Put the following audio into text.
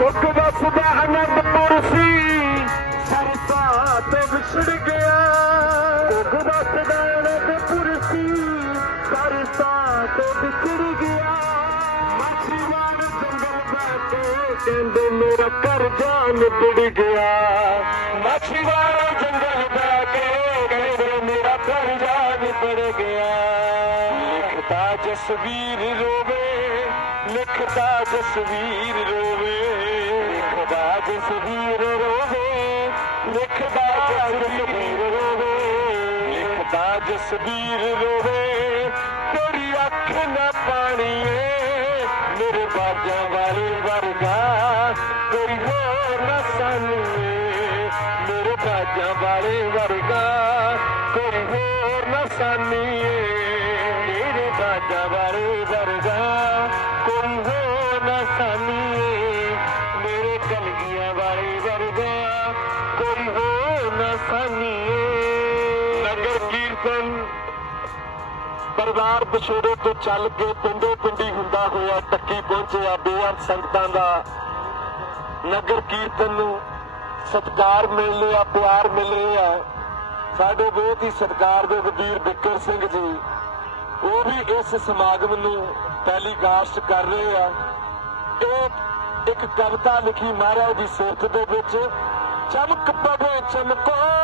ਇੱਕ ਵਕਤ ਦਾ ਅਨੰਦਪੁਰ ਸੀ ਸਰਸਾ ਤੋਂ ਵਿਛੜ ਗਿਆ ਇੱਕ ਵਕਤ ਦਾ ਅਨੰਦਪੁਰ ਸੀ ਸਰਸਾ ਤੋਂ ਵਿਛੜ ਗਿਆ ਮਛੀਵਾਨ ਜੰਗਲ ਬਾਟੇ ਕਹਿੰਦੇ, ਮੇਰਾ ਘਰ ਜਾਨ ਪੁੜ ਗਿਆ। ਮਛੀਵਾਨ ਜੰਗਲ ਬਾਟੇ ਕਹਿੰਦੇ, ਮੇਰਾ ਘਰ ਜਾਨ ਪੁੜ ਗਿਆ। ਲਿਖਦਾ ਜਸਵੀਰ ਰੋਵੇ ਲਿਖਦਾ ਜਸਵੀਰ ਰੋਵੇ ਲਿਖਦਾ ਜਸਵੀਰ ਰੋਵੇ ਲਿਖਦਾ ਜਸਵੀਰ ਰੋਵੇ ਲਿਖਦਾ ਜਸਵੀਰ ਰੋਵੇ ਤੇਰੀ ਅੱਖ ਨਾ ਪਾਣੀਏ। ਮੇਰੇ ਬਾਜਾਂ ਵਾਲੇ ਵਰਗਾ ਕੋਈ ਹੋਰ ਨਾ ਸਾਨੀਏ ਮੇਰੇ ਬਾਜਾਂ ਵਾਲੇ ਵਰਗਾ ਕੋਈ ਹੋਰ ਨਾ ਸਾਨੀਏ ਮੇਰੇ ਬਾਜਾਂ ਵਾਲੇ ਵਰਗਾ ਸਾਨੀਏ, ਨਗਰ ਕੀਰਤਨ। ਪਰਿਵਾਰ ਵਿਛੋੜੇ ਤੋਂ ਚੱਲ ਕੇ ਪਿੰਡੋ ਪਿੰਡੀ ਹੁੰਦਾ ਹੋਇਆ ਟੱਕੀ ਪਹੁੰਚਿਆ ਬੇਅੰਤ ਸੰਗਤਾਂ ਦਾ। ਨਗਰ ਕੀਰਤਨ ਨੂੰ ਸਤਿਕਾਰ ਮਿਲ ਰਿਹਾ, ਪਿਆਰ ਮਿਲ ਰਿਹਾ ਸਾਡੇ ਬਹੁਤ ਹੀ ਸਤਿਕਾਰਯੋਗ ਵੀਰ ਬਿੱਕਰ ਸਿੰਘ ਜੀ, ਉਹ ਵੀ ਇਸ ਸਮਾਗਮ ਨੂੰ ਟੈਲੀਕਾਸਟ ਕਰ ਰਹੇ ਆ। ਇਹ ਇੱਕ ਕਵਿਤਾ ਲਿਖੀ ਮਹਾਰਾਜ ਦੀ ਸਿਰਤ ਦੇ ਵਿੱਚ ਚਮਕ ਪਵੇ ਚਮਕੋ